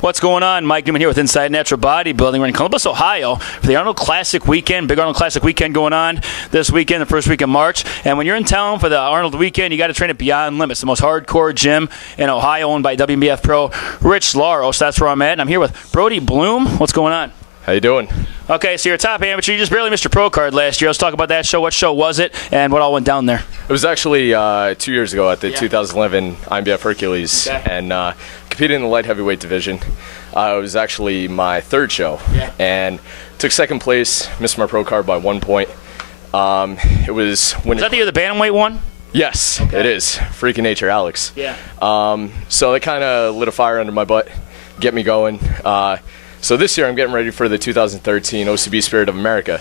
What's going on? Mike Neumann here with Inside Natural Bodybuilding. We're in Columbus, Ohio for the Arnold Classic Weekend. Big Arnold Classic Weekend going on this weekend, the first week of March. And when you're in town for the Arnold Weekend, you got to train at Beyond Limits, the most hardcore gym in Ohio, owned by WBF Pro Rich Laros. That's where I'm at. And I'm here with Brody Bloom. What's going on? How you doing? Okay, so you're a top amateur. You just barely missed your pro card last year. Let's talk about that show. What show was it, and what all went down there? It was actually 2 years ago at the 2011 IBF Hercules, and competed in the light heavyweight division. It was actually my third show, and took second place. Missed my pro card by 1 point. It was when. Is that the year the bantamweight won? Yes, it is. Freaking nature, Alex. Yeah. So it kind of lit a fire under my butt, get me going. So this year I'm getting ready for the 2013 OCB Spirit of America,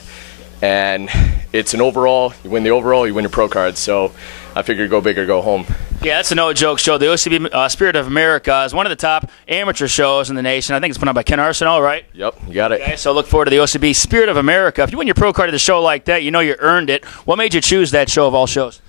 and it's an overall. You win the overall, you win your pro card. So I figured go big or go home. Yeah, that's a no-joke show. The OCB Spirit of America is one of the top amateur shows in the nation. I think it's put on by Ken Arsenal, right? Yep, you got it. Okay, so look forward to the OCB Spirit of America. If you win your pro card at a show like that, you know you earned it. What made you choose that show of all shows?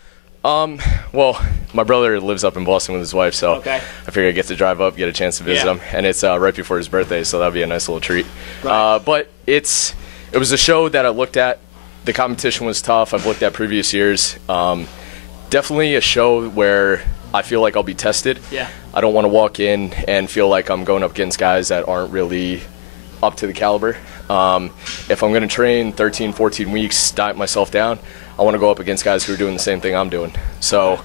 Well, my brother lives up in Boston with his wife, so I figured I'd get to drive up, get a chance to visit him, and it's right before his birthday, so that'd be a nice little treat. Right. But it was a show that I looked at. The competition was tough. I've looked at previous years. Definitely a show where I feel like I'll be tested. Yeah. I don't want to walk in and feel like I'm going up against guys that aren't really up to the caliber. If I'm going to train 13, 14 weeks, diet myself down, I want to go up against guys who are doing the same thing I'm doing. So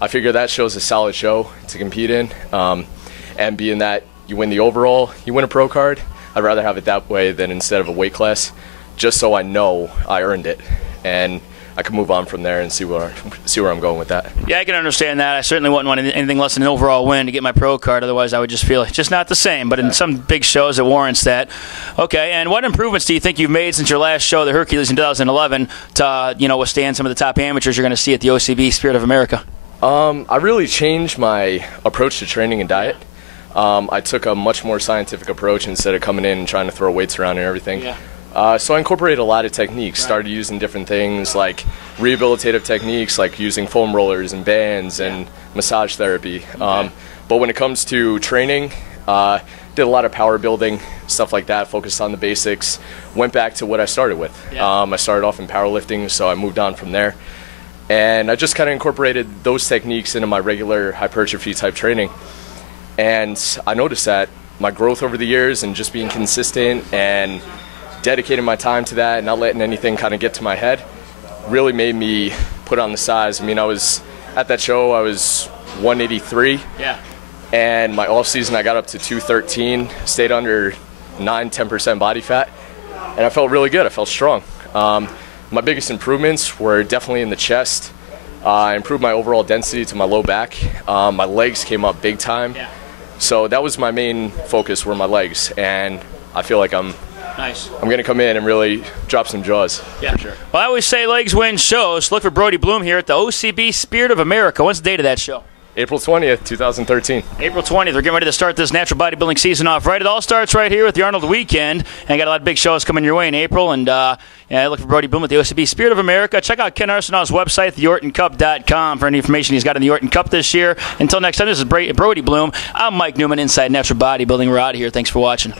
I figure that show's a solid show to compete in. And being that you win the overall, you win a pro card, I'd rather have it that way than instead of a weight class, just so I know I earned it. And I can move on from there and see where I'm going with that. Yeah, I can understand that. I certainly wouldn't want anything less than an overall win to get my pro card. Otherwise, I would just feel it's just not the same. But in some big shows, it warrants that. Okay, and what improvements do you think you've made since your last show, the Hercules in 2011, to withstand some of the top amateurs you're going to see at the OCB Spirit of America? I really changed my approach to training and diet. I took a much more scientific approach instead of coming in and trying to throw weights around and everything. Yeah. So I incorporated a lot of techniques, started using different things like rehabilitative techniques like using foam rollers and bands and massage therapy. But when it comes to training, did a lot of power building, stuff like that, focused on the basics, went back to what I started with. I started off in powerlifting, so I moved on from there. And I just kind of incorporated those techniques into my regular hypertrophy type training. And I noticed that my growth over the years and just being consistent and dedicating my time to that and not letting anything kind of get to my head really made me put on the size. I mean, I was at that show, I was 183. Yeah. And my off season, I got up to 213, stayed under 9-10% body fat, and I felt really good. I felt strong. My biggest improvements were definitely in the chest. I improved my overall density to my low back. My legs came up big time. Yeah. So that was my main focus, were my legs, and I feel like I'm going to come in and really drop some jaws. Yeah, for sure. Well, I always say legs win shows. Look for Brody Bloom here at the OCB Spirit of America. When's the date of that show? April 20th, 2013. April 20th. We're getting ready to start this natural bodybuilding season off right. It all starts right here with the Arnold Weekend. And got a lot of big shows coming your way in April. And look for Brody Bloom at the OCB Spirit of America. Check out Ken Arsenal's website, theortoncup.com, for any information he's got in the Orton Cup this year. Until next time, this is Brody Bloom. I'm Mike Neumann, Inside Natural Bodybuilding. We're out of here. Thanks for watching.